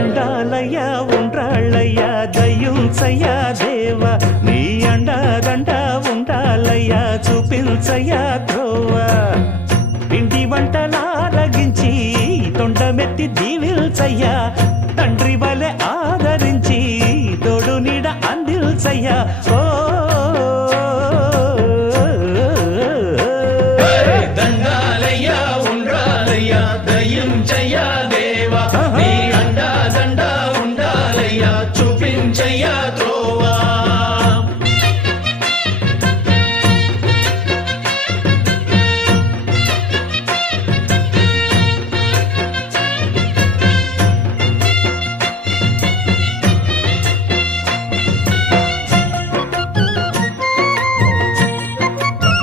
అండాలయ్యా ఉండాలయ్యా దయించయ్యా దేవా నీ అండాదండ ఉండాలయ్యా చూపించయ్యా ద్రోవా ఇంటి వంటలారగించి తొండమెత్తి దీవిల్చయ్యా తండ్రి వలె ఆదరించి తోడు నీడ అందిల్చయ్యా ఓ దండాలయ్యా ఉండాలయ్యా కనిపించయ్యా ద్రో